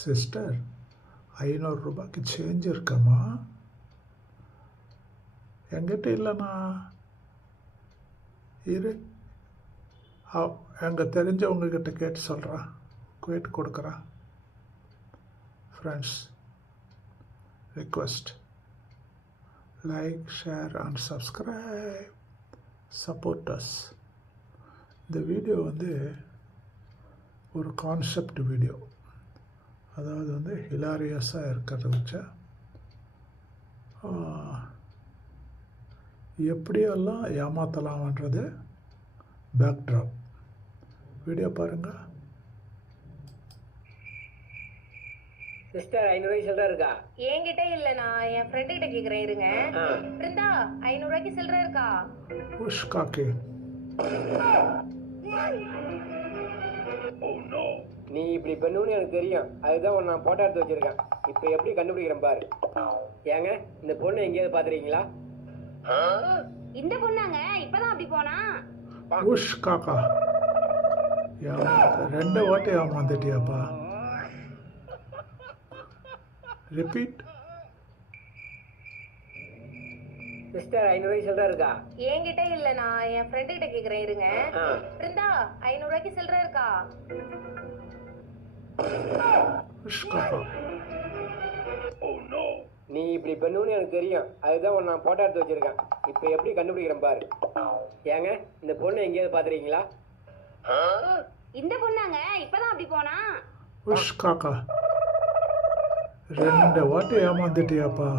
Sister 500 ரூபாய்க்கு change இருக்கம்மா. என்கிட்ட இல்லைண்ணா. இரு, எங்கே தெரிஞ்சவங்கக்கிட்ட கேட்டு சொல்கிறேன், கேட்டு கொடுக்குறேன். Friends, request, like, share and subscribe, support us. இந்த வீடியோ வந்து ஒரு கான்செப்ட் வீடியோ, அதாவது வந்து ஹிலாரியஸாக இருக்கிறத வச்ச எப்படியெல்லாம் ஏமாற்றலாம்ன்றது பேக்ட்ராப். வீடியோ பாருங்கள். சிஸ்டர் 500 ரூபாய்க்கு சில்லறை இருக்கா? என்கிட்ட இல்ல, நான் என் ஃப்ரெண்ட் கிட்ட கேக்குறேன், இருங்க. பிருந்தா 500 ரூபாய்க்கு சில்லறை இருக்கா? உஷ் காக்கே. நீ இப்படி பண்ணுன்னு எனக்கு தெரியும், அதுதான் நான் போட்டோ எடுத்து வச்சிருக்கேன். இப்போ எப்படி கண்டுபிடிக்கிறேன் பாரு. ஏங்க, இந்த பொண்ணு எங்கேயாவது பாத்துருக்கீங்களா? இந்த பொண்ணாங்க இப்பதான் அப்படி போனா. உஷ் காக்கா, ரெண்டு வாட்டி ஏமாந்துட்டியாப்பா. ரிப்பீட். சிஸ்டர் 500 ரூபாய்க்கு சில்லறை இருக்கா? என்கிட்ட இல்ல, நான் என் ஃப்ரெண்ட் கிட்ட கேக்குறேன், இருங்க. பிருந்தா 500 ரூபாய்க்கு சில்லறை இருக்கா? உஷ் காக்கா. நீ இப்படி பண்ணுன்னு எனக்கு தெரியும், அதுதான் நான் போட்டோ எடுத்து வச்சிருக்கேன். இப்போ எப்படி கண்டுபிடிக்கிறேன் பாரு. ஏங்க, இந்த பொண்ணு எங்கேயாவது பாத்துருக்கீங்களா? இந்த பொண்ணாங்க இப்பதான் அப்படி போனா. உஷ் காக்கா, ரெண்டு வாட்டி ஏமாந்துட்டியாப்பா.